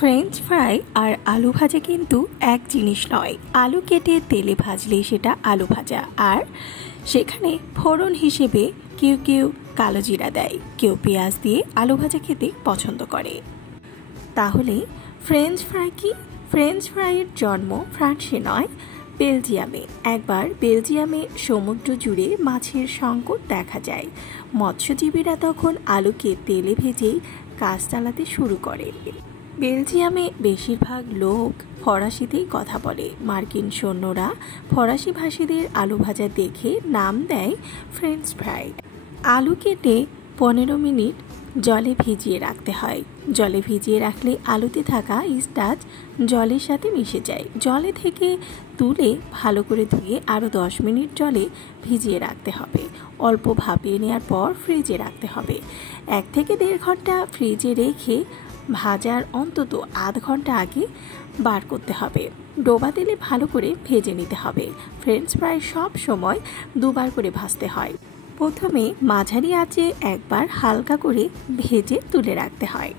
French fry আর আলু ভাজা কিন্তু এক জিনিস নয়। আলু কেটে তেলে ভাজলেই সেটা আলু ভাজা, আর সেখানে ফোড়ন হিসেবে কেউ কেউ কালো জিরা দেয়, কেউ পেঁয়াজ দিয়ে আলু ভাজা খেতে পছন্দ করে। তাহলে ফ্রেঞ্চ ফ্রাই কি? ফ্রেঞ্চ ফ্রাইয়ের জন্ম ফ্রান্সে নয়, বেলজিয়ামে। একবার বেলজিয়ামে সমুদ্র জুড়ে মাছের সংকট দেখা যায়। মৎস্যজীবীরা তখন আলুকে তেলে ভেজেই কাজ চালাতে শুরু করে। বেলজিয়ামে বেশিরভাগ লোক ফরাসিতেই কথা বলে। মার্কিন সৈন্যরা ফরাসি ভাষীদের আলু ভাজা দেখে নাম দেয় ফ্রেঞ্চ ফ্রাই। আলু কেটে 15 মিনিট জলে ভিজিয়ে রাখতে হয়। জলে ভিজিয়ে রাখলে আলুতে থাকা স্টার্চ জলের সাথে মিশে যায়। জলে থেকে তুলে ভালো করে ধুয়ে আরও 10 মিনিট জলে ভিজিয়ে রাখতে হবে। অল্প ভাপিয়ে নেওয়ার পর ফ্রিজে রাখতে হবে। 1 থেকে 1.5 ঘন্টা ফ্রিজে রেখে ভাজার অন্তত আধ ঘন্টা আগে বার করতে হবে। ডোবা তেলে ভালো করে ভেজে নিতে হবে। ফ্রেঞ্চ ফ্রাই সব সময় 2 বার করে ভাজতে হয়। প্রথমে মাঝারি আঁচে একবার হালকা করে ভেজে তুলে রাখতে হয়।